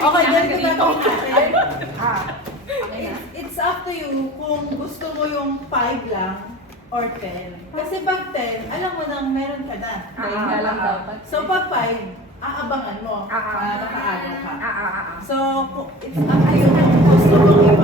Okay, ganito gagawin natin. It's up to you kung gusto mo yung 5 lang or 10. Kasi pag 10, alam mo nang meron ka na. So pag 5, aabangan mo para makaano ka. So it's up to you kung gusto mo yung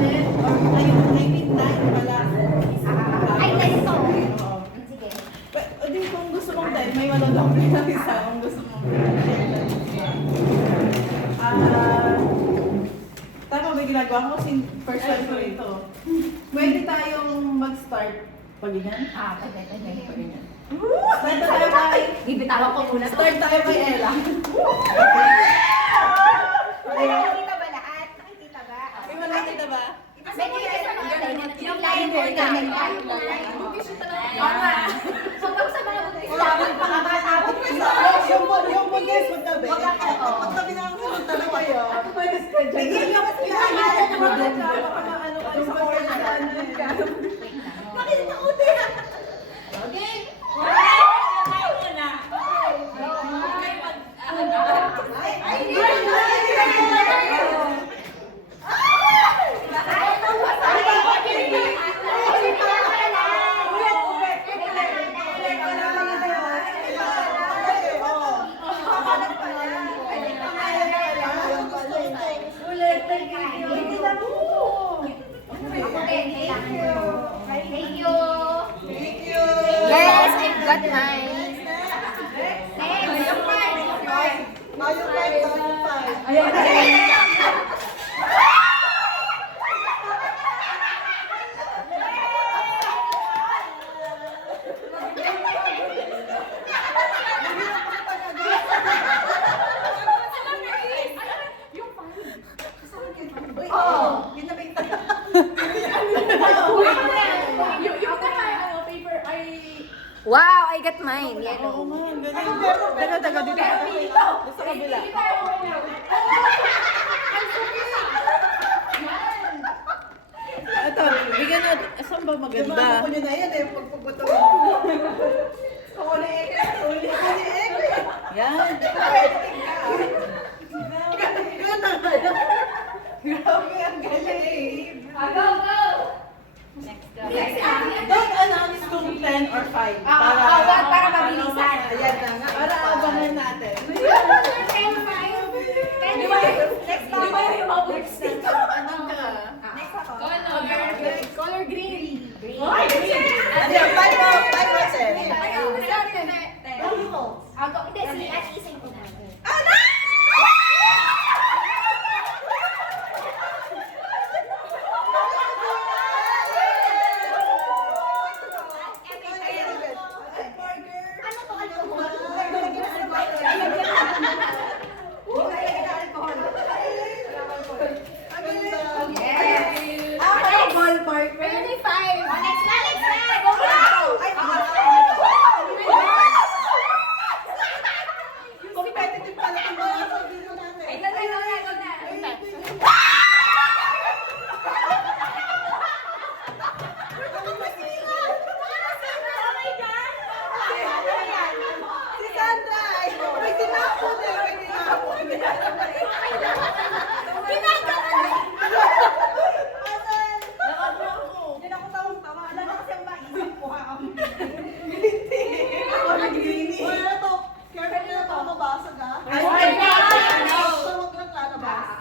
10 or ayun, I mean 9 pala. Ay, ganito. Oo. Sige. Di kung gusto mong 10, may madadampi na isa kung gusto mong 10. Tama ba ginagawa ko? First time ko ito. Pwede tayong mag-start pag ganyan? Pwede. Start tayo kay... Bibitawan ko muna. Start tayo kay Ella. Nakikita ba lahat? Nakikita ba? May makakita ba? Medyo yung line mo na. Oo nga. So, pag sa mga pagkakabot ko sa Yung buntis, magtabi. Magtabi na ang sunod talaga yun. Bigyan niyo kasi pinakalan ng mga ano sa oras na ano eh. Nakita ko din. Okay. Thank you. Yes, I've got mine. Wow, I got mine. Oo Yellow. nga, ang galing. Taga dito. Sa kabila. Ito, bigyan natin. Saan ba maganda? Ako nyo na yan eh, pagpagbato. Yan. Grabe, ang galing. Don't announce kung 10 or 5. Para mabilisan. Ayan na nga. Para abangan natin. Color green. Ayan, 5 Hindi, si Ate isang ko na. Ballpark. Next na. Go Competitive pala ang mga dito natin. Si Sandra, may tinapon eh, may tinapon. Yan ako tawang-tawa. Alam na kasi ang maisip ko ha. Wala to. Careful na to, mabasag ha. Ay, Tawag lang lalabas.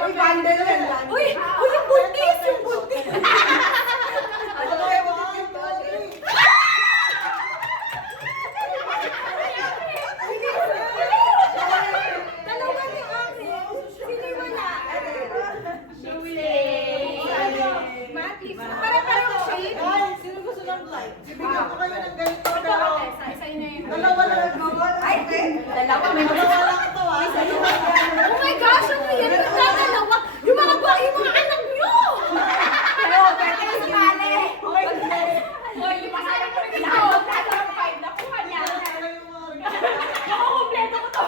Uy, bundle yan. Uy, yung buntis. Dalawa ni Ate. Sino yung wala? Matis. Parang shade. Sino gusto ng light? Bibigyan ko kayo ng ganito. Ito, Pero Ate. Isa na yun. dalawa lang. Ay, dalawa. May Dalawa lang ito ha. Oh my gosh, ano yan? Dalawa. Yung mga anak nyo! Pero, pwede ka sumali. Hoy, yung masaya ko rin ito. Tatang 5 na kuha niya. Kumpleto ko to.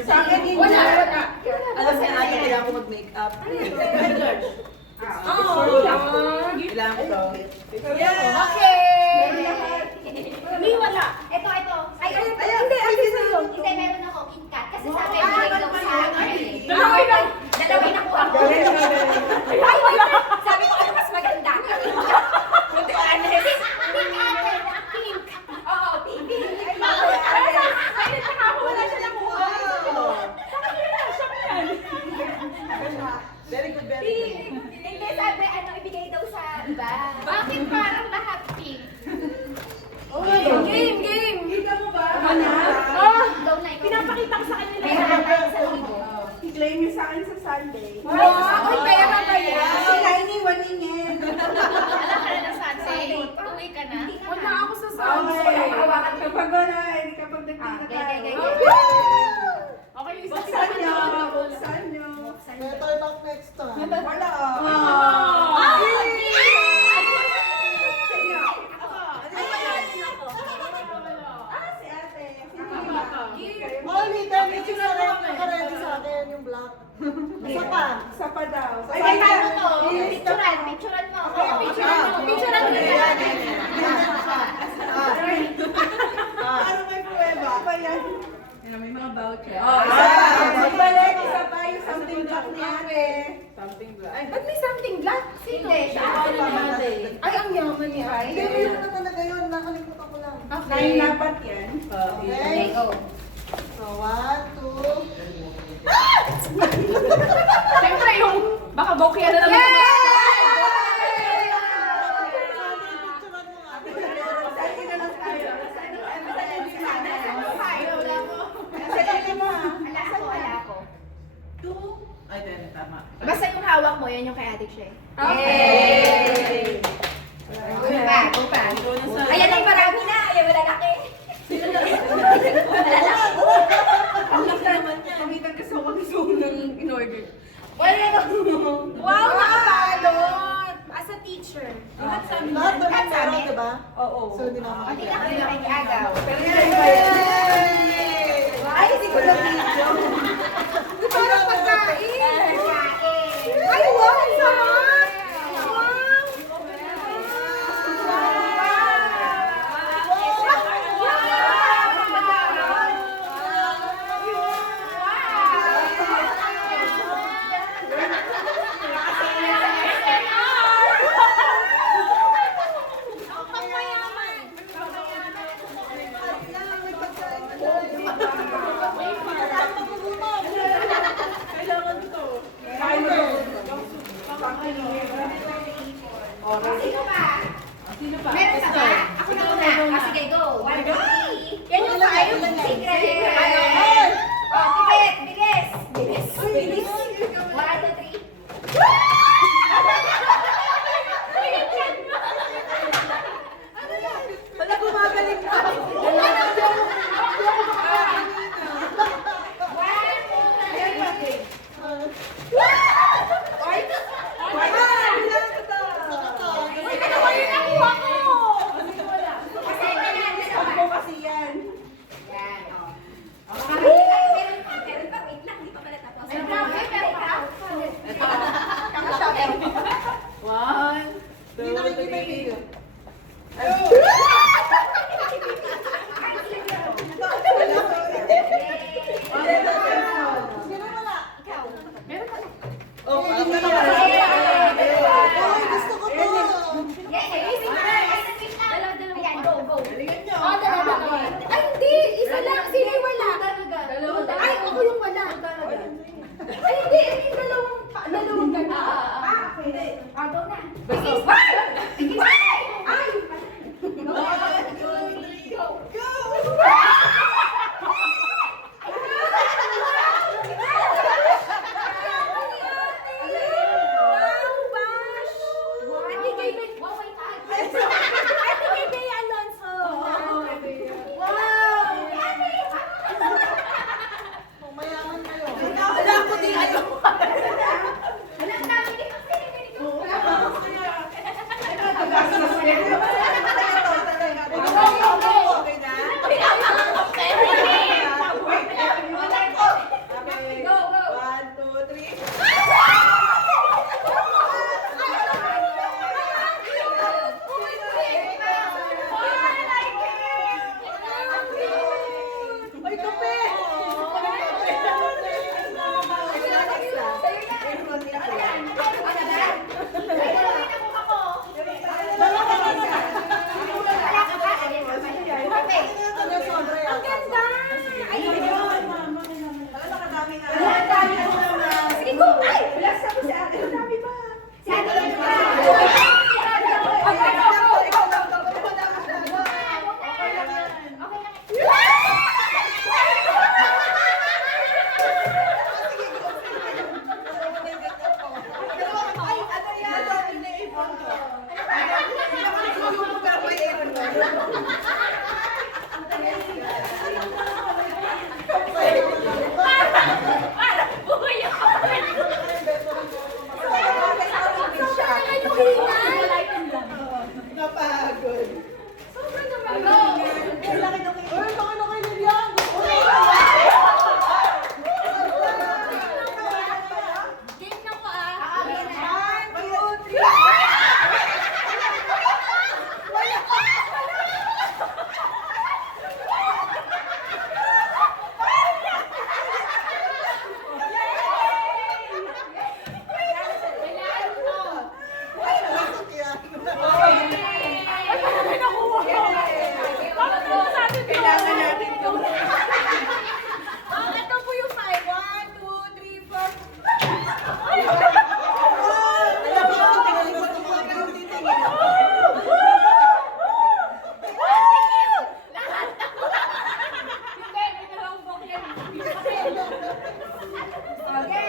Sa akin, hindi. Wala. Alam niya ate, kailangan ko mag-makeup. George. Kailangan ko daw. Okay. May wala. Ito. Ay, Hindi, ate sa'yo. Hindi, meron ako. KitKat. Kasi sabi, break daw sa akin. Dalawin ako. Ay, wala. Sabi ko, ano mas maganda? Buti ko, ano? Pink ate. Pink. Oo, pink. Ay, wala siya nakuha. Very good, very good. Hindi, sabi, ano, ibigay daw sa iba. Bakit parang lahat pink? Game! Kita mo ba? Go na, ikaw. Pinapakita ko sa kanya na Kaya natin sa libo. i-claim niyo sa akin sa Sunday. Ay, kaya nga ba yan? Kasi nainiwan niya. Wala ka na ng Sunday? Uwi ka na? Wala ako sa Okay. Sunday. Kapag wala, kapag nagkita Okay. Okay, Buksan niyo. Buksan niyo. Better luck next time. Wala. Si ate. Molly, dami yung naka-ready sa akin yung black. Isa pa. Isa pa daw. Ay, paano to? Picturean mo. Picturean mo yan. Ano may pruweba? Pa yan. May mga voucher. Magbalik, isa pa yung something black ni ate. Something black. Ba't may something black? Hindi, siya. Ay, ang yaman ni Ay. Hindi, meron na talaga yun. Nakalimutan ko lang. Nine dapat yan. Okay. go. So, 1, 2. Siyempre yung baka bokeh na naman. Saan na lang tayo? Wala ako. Ay, then, tama. Basta yung hawak mo, yan yung kay Ate She. Okay. Go pa. Ayan ay marami na. Ayan, malalaki. Ang laki naman niya. Pamitan ka sa wagso ng in-order. Wow, nakabalot! As a teacher. Lahat naman meron, di ba? Oo. So, hindi na Hindi na kayo nakikiagaw. Pero hindi ba yan? Ay, hindi ko na video. Parang pagkain. Ay, wow! Ang sarap! Ay! Relax ako si ate. Ang dami pa. Si Ate Eva. Ikaw lang daw. Ikaw lang masyado. Okay lang yan. Okay lang. Ay, ano yan? Ano na ipon ko? Parang buhay ako. Sobrang yung hinay. Napagod. Sobrang naman. Uy, laki na kayo Lilian. Game na ko ah. Kailangan natin ito. Ito po yung 5. 1, 2, 3, 4. Alam mo, tingnan mo sa mga titingin. Hindi, may dalawang book yan. Okay.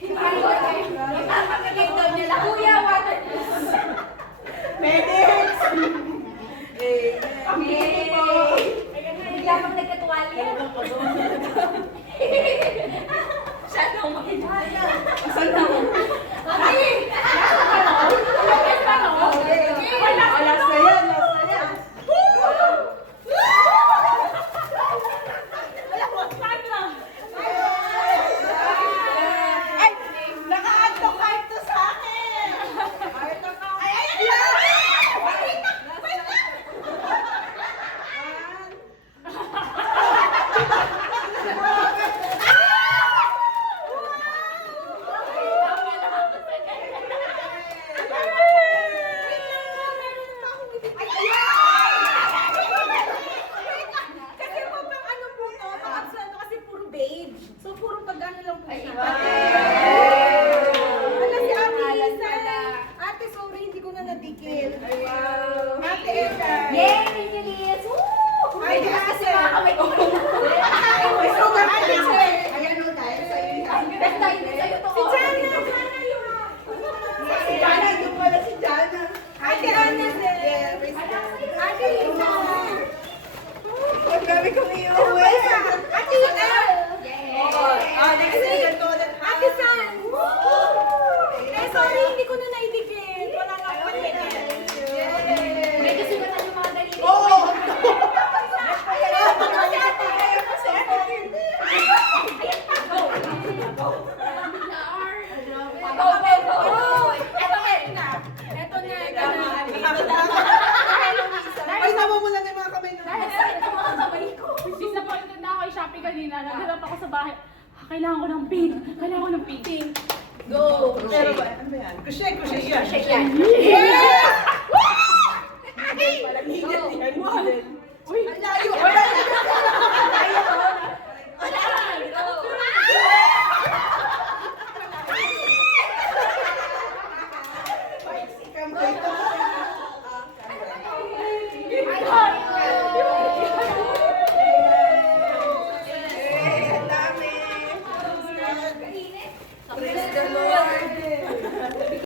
Ipapagigay daw nila. Kuya, water please. Medics! Bigla kang nagkatuwalya. Siya nung makilala. Asan na? Ay! Last pa no? Alas na yan, last na yan. Ay, naka-add to cart to sa akin. Ay, ay, ay! Wait lang! Kasi po pang ano po to, pang absent kasi puro beige. So puro pag-ano lang po siya. Ano si Ate Lisa? Ate, sorry, hindi ko na nadikil. Ate Eva. Yay! Thank you, Liz! Woo! Ay, kasi mga kamay ko. May sugar ka na. Ayan o, dahil sa iyo. Basta hindi sa'yo to. Si Jana, Jana yung... Si Jana, yung pala si Jana. Ate Ana din. Ate Lisa. Ang dami kong iuwi. Ate El. Ah, next season ko ulit. Ate San. Eh, sorry, hindi ko na naidikit. Wala nga po May kasulatan yung mga daliri. Oo! Ito na. Ay, namumula na yung mga kamay na. Isa po, nagtanda ako yung Shopee kanina. Naghanap ako sa bahay. Kailangan ko ng pink. Kailangan ko ng pink. Go! Pero ba, ano ba yan? Kusye yan. Shake yan. Uy! Ang layo! Sikam ko ito.